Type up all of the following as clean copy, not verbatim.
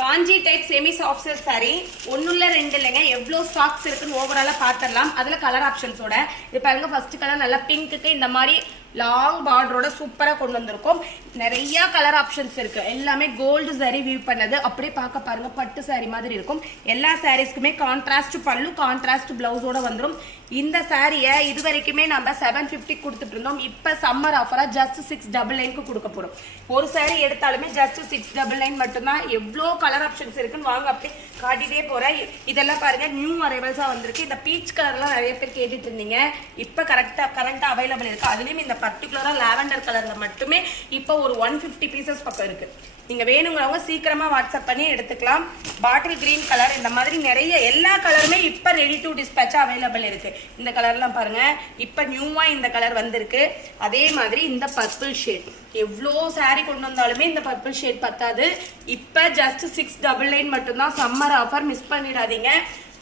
காஞ்சி type semi soft silk sari ஒண்ணுல ரெண்டு இல்லைங்க எவ்வளவு ஸ்டாக்ஸ் இருக்குன்னு ஓவராலா பாத்திரலாம். அதுல கலர் ஆப்ஷன்ஸோட இது பாருங்க. ஃபர்ஸ்ட் கலர் நல்லா பிங்க்குக்கு இந்த மாதிரி லாங் பார்டரோட சூப்பரா கொண்டு வந்திருக்கும். நிறைய கலர் ஆப்ஷன்ஸ் இருக்கு. எல்லாமே கோல்டு சாரி வியூ பண்ணது. அப்படியே பார்க்க பாருங்க பட்டு சாரி மாதிரி இருக்கும். எல்லா சாரீஸ்க்குமே கான்ட்ராஸ்ட் பல்லு கான்ட்ராஸ்ட் பிளவுஸோட வந்துடும். இந்த சாரியை இது வரைக்குமே நம்ம 750 கொடுத்துட்டு இருந்தோம். இப்ப சம்மர் ஆஃபரா ஜஸ்ட் 699 கொடுக்க போறோம். ஒரு சாரி எடுத்தாலுமே ஜஸ்ட் 699 மட்டும்தான். எவ்வளோ கலர் ஆப்ஷன்ஸ் இருக்குன்னு வாங்க அப்படியே காட்டிட்டே போறேன். இதெல்லாம் பாருங்க நியூ அரைவல்ஸா வந்திருக்கு. இந்த பீச் கலர்லாம் நிறைய பேர் கேட்டுட்டு இருந்தீங்க. இப்ப கரெக்டா அவைலபிள் இருக்கு. அதுலயும் இந்த பர்டிகுலரா லாவெண்டர் கலர்ல மட்டுமே இப்ப ஒரு 150 பீசஸ் பக்கம் இருக்கு. நீங்க வேணுங்கிறவங்க சீக்கிரமா வாட்ஸ்அப் பண்ணி எடுத்துக்கலாம். பாட்டில் கிரீன் கலர் இந்த மாதிரி நிறைய எல்லா கலருமே இப்ப ரெடி டு டிஸ்பேட்ச் அவைலபிள் இருக்கு. இந்த கலர்லாம் பாருங்க இப்ப நியூவா இந்த கலர் வந்திருக்கு. அதே மாதிரி இந்த பர்பிள் ஷேட் எவ்வளோ சாரி கொண்டு வந்தாலுமே இந்த பர்பிள் ஷேட் பத்தாது. இப்ப ஜஸ்ட் 699 மட்டும்தான். சம்மர் ஆஃபர் மிஸ் பண்ணிடாதீங்க.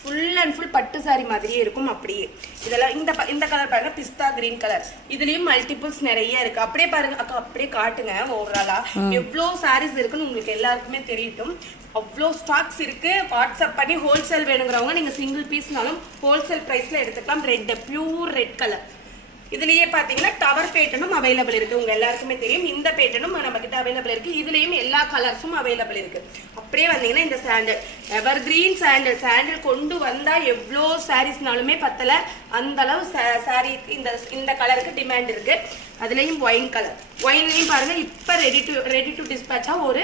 ஃபுல் அண்ட் ஃபுல் பட்டு சாரி மாதிரியே இருக்கும். அப்படியே இதெல்லாம் இந்த கலர் பாருங்க பிஸ்தா கிரீன் கலர். இதுலயும் மல்டிபிள்ஸ் நிறைய இருக்கு. அப்படியே பாருங்க அக்கா அப்படியே காட்டுங்க. ஓவராலா எவ்வளவு சாரீஸ் இருக்குன்னு உங்களுக்கு எல்லாருக்குமே தெரியட்டும். அவ்வளோ ஸ்டாக்ஸ் இருக்கு. வாட்ஸ்அப் பண்ணி ஹோல்சேல் வேணுங்கிறவங்க நீங்க சிங்கிள் பீஸ்னாலும் ஹோல்சேல் பிரைஸ்ல எடுத்துக்கலாம். Red pure red colour. இதுலயே பாத்தீங்கன்னா டவர் பேட்டர்னும் அவைலபிள் இருக்கு. உங்க எல்லாருக்குமே தெரியும். இந்த பேட்டர்னும் நம்ம கிட்ட அவைலபிள் இருக்கு. இதுலயும் எல்லா கலர்ஸும் அவைலபிள் இருக்கு. அப்படியே வந்தீங்கன்னா இந்த சாண்டல் எவர் கிரீன் சாண்டல் கொண்டு வந்தா எவ்வளோ சாரீஸ்னாலுமே பத்தல. அந்த அளவு சாரி இந்த கலருக்கு டிமாண்ட் இருக்கு. அதுலயும் ஒயின் கலர். ஒயின்லயும் பாருங்க இப்ப ரெடி டு டிஸ்பேச்சா ஒரு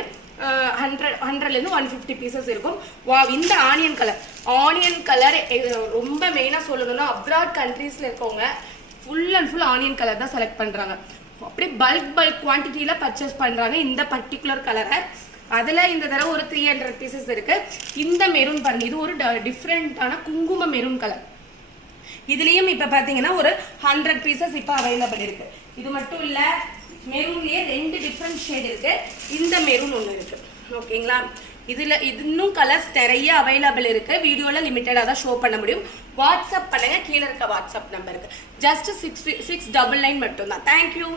100ல இருந்து 150 பீசஸ் இருக்கும். இந்த ஆனியன் கலர் ரொம்ப மெயினா சொல்லணும்னா அப்ராட் கண்ட்ரீஸ்ல இருக்கவங்க full and full onion colour தான் செலக்ட் பண்றாங்க. அப்படியே பல்க் குவான்டிட்டியில பர்ச்சேஸ் பண்றாங்க இந்த பர்டிகுலர் கலரை. அதுல இந்த தடவை ஒரு 300 பீசஸ் இருக்கு. இந்த மெரூன் பாருங்க. இது ஒரு டிஃப்ரெண்டான குங்கும மெரூன் கலர். இதுலயும் இப்ப பாத்தீங்கன்னா ஒரு 100 பீசஸ் இப்ப அவைலபிள் இருக்கு. இது மட்டும் இல்ல மெரூன்லயே 2 டிஃப்ரெண்ட் ஷேட் இருக்கு. இந்த மெரூன் ஒண்ணு இருக்கு. ஓகேங்களா. இதுல இன்னும் கலர்ஸ் நிறைய அவைலபிள் இருக்கு. வீடியோல லிமிட்டடா தான் ஷோ பண்ண முடியும். வாட்ஸ்அப் பண்ணுங்க. கீழே இருக்க வாட்ஸ்அப் நம்பருக்கு ஜஸ்ட் 699 மட்டும் தான். தேங்க்யூ.